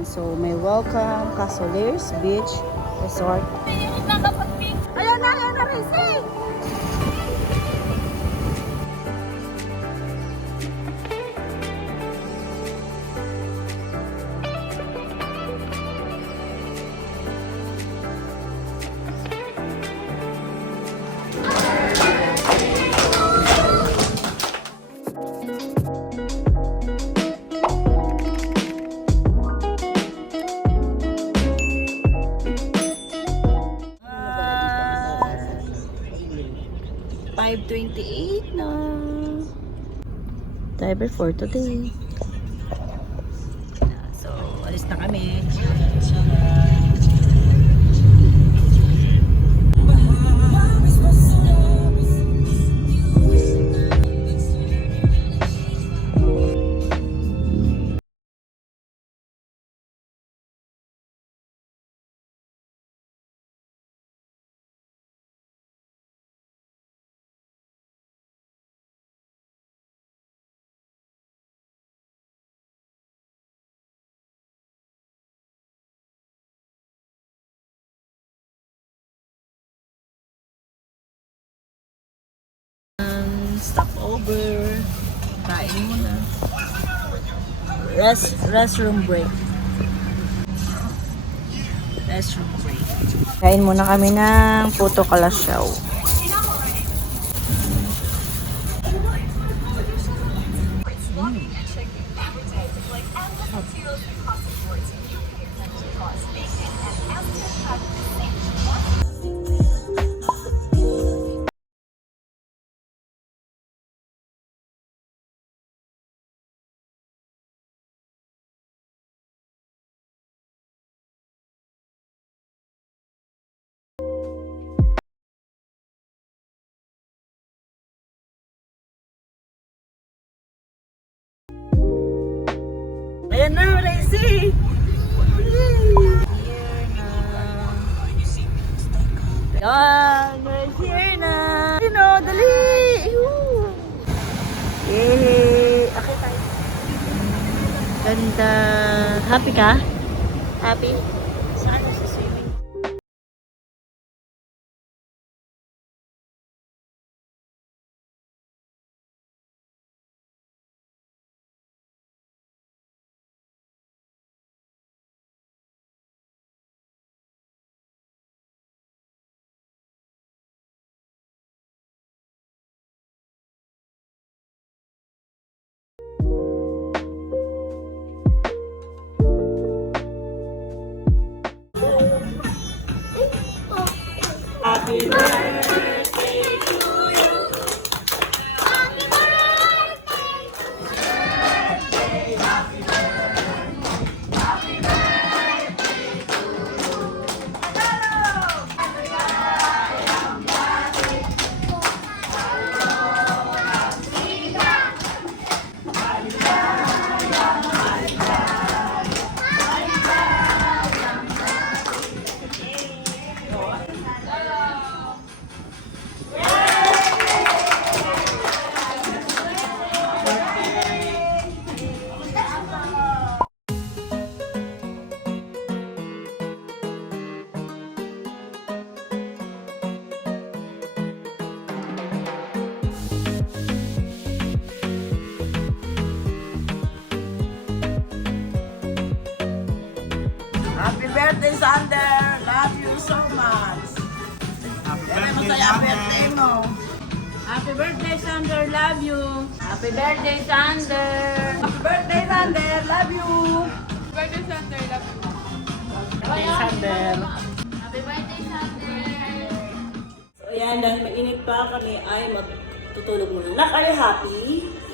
Ayan, so may welcome Casoleers Beach Resort. Ayan na, Racing! Uh, 5:28 na. Driver for today. So, alis na kami. Stopover. Kain muna. Restroom break. Restroom break. Kain muna kami ng puto kalasyaw. Ayan na, Racy! Yan, we're here na! Sino, dali! Yay! Okay tayo. Ganda. Happy ka? Happy? Saan sa swimming? Happy birthday to you. Happy birthday. Happy birthday. Happy birthday to you. Happy birthday, Sander! Love you so much! Happy birthday mo. Happy birthday, Sander. Love you. Happy birthday, Sander. Happy birthday, Sander! Love you! Birthday, Sander. Love you. Happy Sander! Happy birthday, Sander. So ayan, dahil mainit pa kami ay magtutulog muna. Nak, are you happy?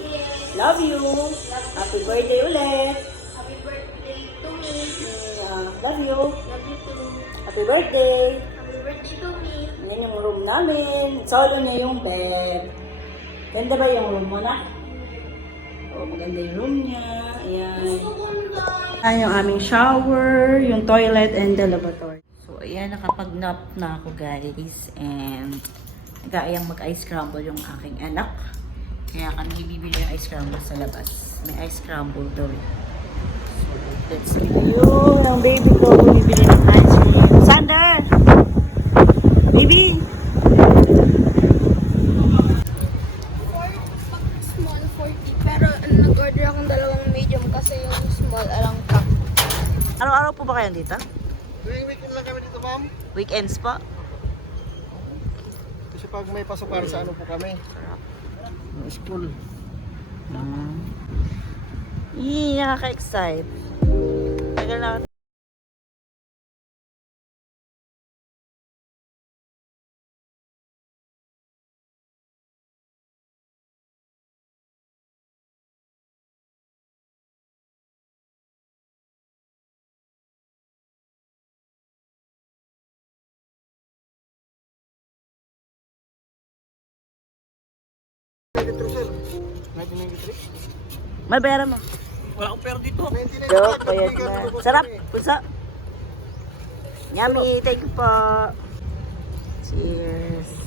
Yes. Love you! Happy birthday ulit! Happy birthday to me. Love you! Love you too. Happy birthday! Happy birthday to me. Yan yung room namin. Solo niya yung bed. Ganda ba yung room mo na? Oh, maganda yung room niya. Ayan. Ayan yung aming shower, yung toilet, and the lavatory. So, ayan, nakapag-nap na ako, guys. And, nag-aayang mag-ice scramble yung aking anak. Kaya kami bibili ng ice scramble sa labas. May ice scramble daw. Let's review ng baby ko. Bumibili ng ice cream. Sander! Baby! Small 40. Pero nag-order akong dalawang medium kasi yung small alang ka. Araw-araw po ba kayo dito? Tuwing weekend lang kami dito, ma'am. Weekends po? Kasi pag may pasok para sa ano po kami. School. Nakaka-excite. Tagal na Litro, sir. 1993. may bayaran mo. Wala akong pera dito. Joke, bayad na. Sarap. Pusa. Yummy. Thank you po. Cheers.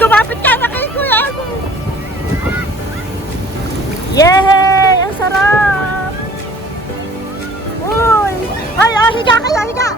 kumapit ka na kay Kuya. Yay! Ang sarap! Uy! Ay, higa kayo, higa!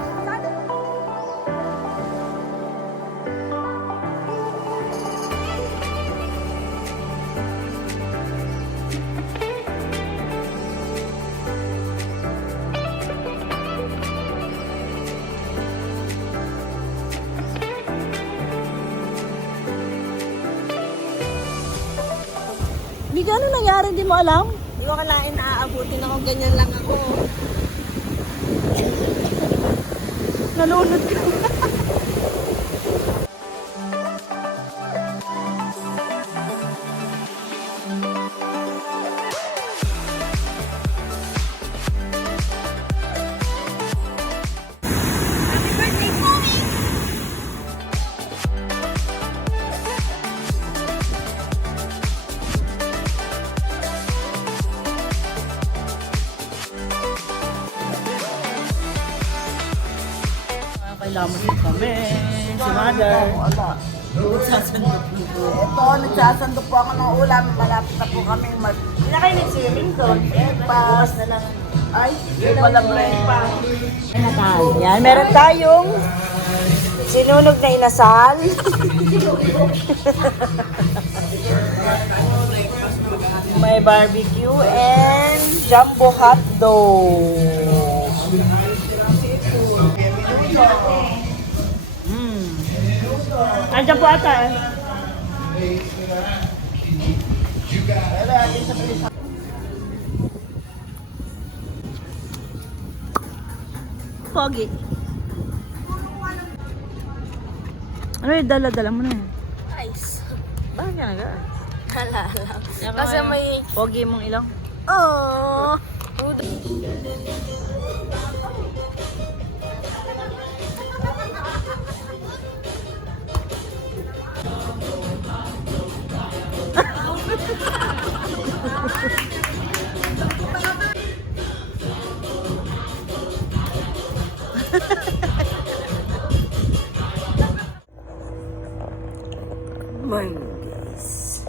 Hindi ka ano nangyari, hindi mo alam? Hindi ko kalain na aabutin ako, ganyan lang ako. Nalunod ka. Kailangan din kami. Si Mother. Nagsasandok na po. Ito, nagsasandok po ako ng ulam. Malapit na po kami. Hindi na kayo nag-swimming doon. Pas. Na lang. Ay, wala breakfast. Yan, meron tayong sinunog na inasal. May barbecue and jumbo hot dog. Andiyan po ata eh. Pogi. Ano yung dala-dala mo na yun? Ice. Bakit ka nag Wala lang. Kasi may... Pogi mong ilong? Oh! Morning guys.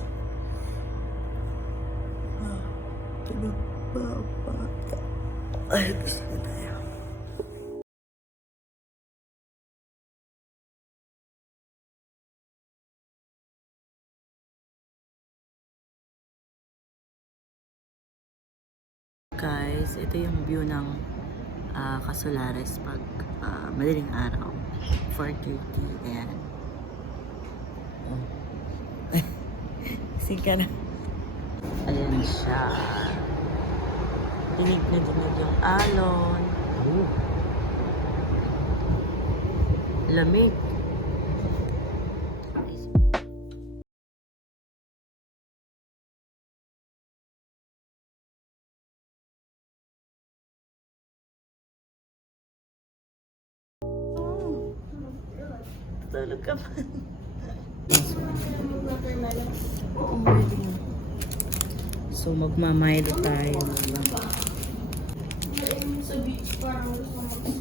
Tulog ba bata? Ay, gusto na tayo. Guys, ito yung view ng Casolares pag madaling araw. 4:30. Ayan. Sika na. Ayan siya. Dinig na dinig yung alon. Lamig. Tulog ka pa. So magmamaylo tayo. Sa beach parang gusto mo.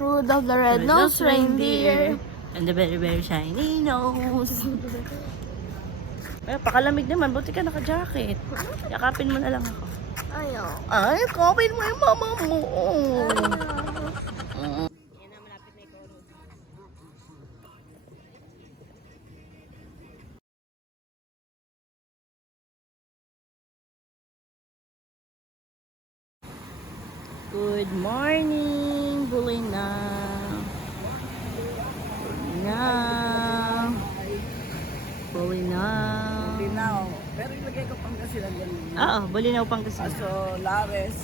Rudolph the Red-Nosed Reindeer. And the very, very shiny nose. Ay, pakalamig naman. Buti ka naka-jacket. Yakapin mo na lang ako. Ayaw. Ay, yakapin mo yung mama mo. Good morning, Bulina. Bulina. Linaw. Pero ilagay ko pang kasi lang ganun. Oo, Bulinaw Pangasinan. So, Lares.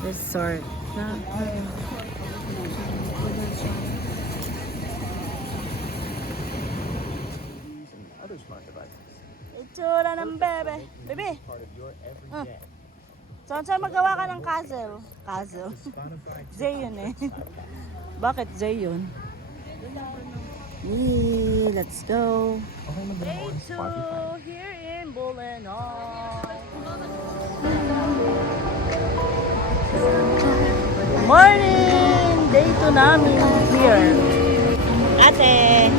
Resort. Other smart devices. Itsura ng bebe. Bebe. Saan magawa ka ng castle? Castle. Zay yun eh. Bakit Zay yun? Yee, let's go. Day 2 here in Bolinao. Good morning! Day 2 namin here. Ate!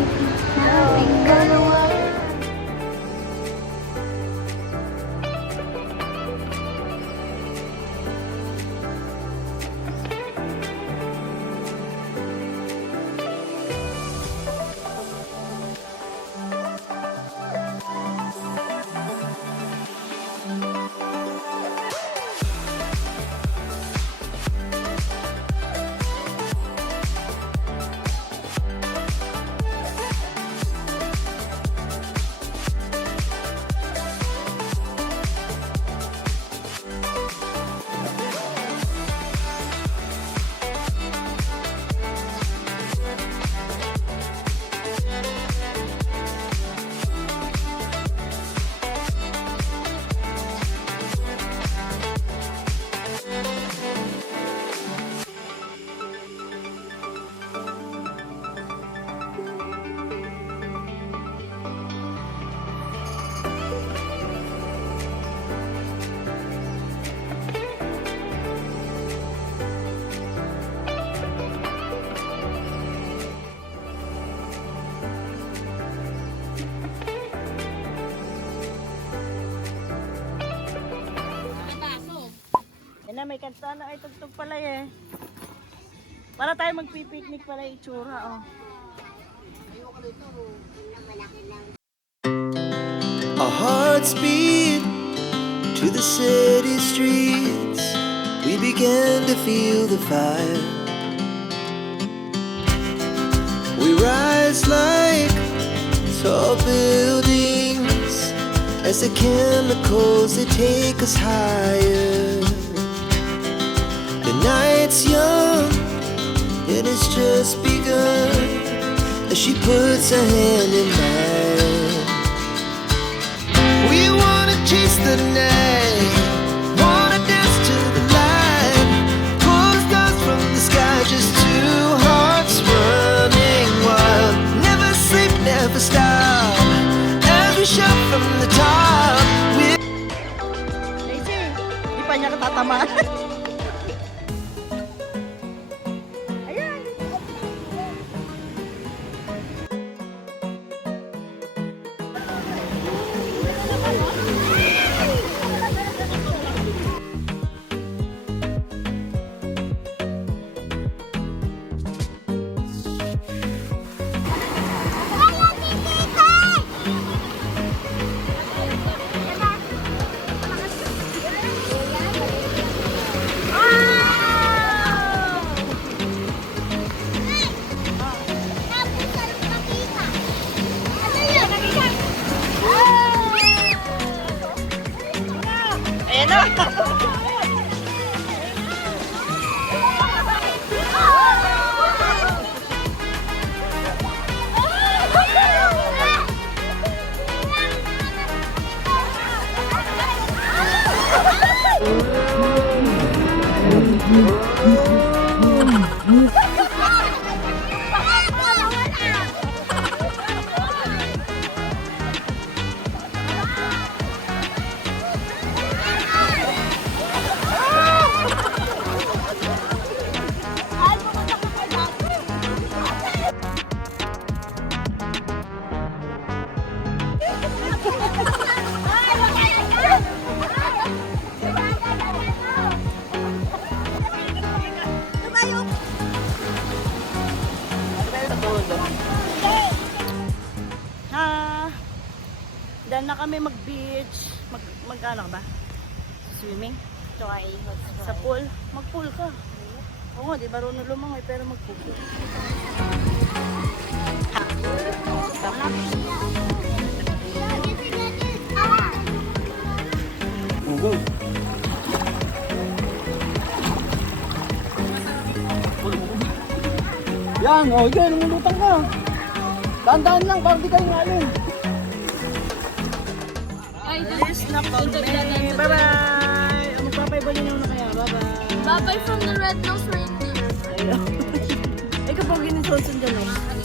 Yan na, may kanta na ay tugtog pala eh. Para tayo magpipiknik pala itsura oh. Our hearts beat to the city streets. We began to feel the fire. We rise like tall buildings as the chemicals they take us higher. The night's young, it has just begun as she puts her hand in mine. We wanna chase the night, wanna dance to the light, pull the stars from the sky, just two hearts running wild. Never sleep, never stop, as we shout from the top. Daisy, di pa niya katatamaan. Ayan na! Dahil na kami mag-beach, mag-ano ka ba? Swimming? Sa pool? Mag-pool ka. Oo nga, di marunong lumangoy pero mag-pool. Go. Yan, oh, ikaw, lumulutang ka. Dahan-dahan lang, para di kayo ngalin. na po. Bye-bye! Magpapay-balinaw na kaya. Bye-bye! Bye-bye from the Red Nose Reindeer. Ayun. Ikaw po ginisonson dyan, no?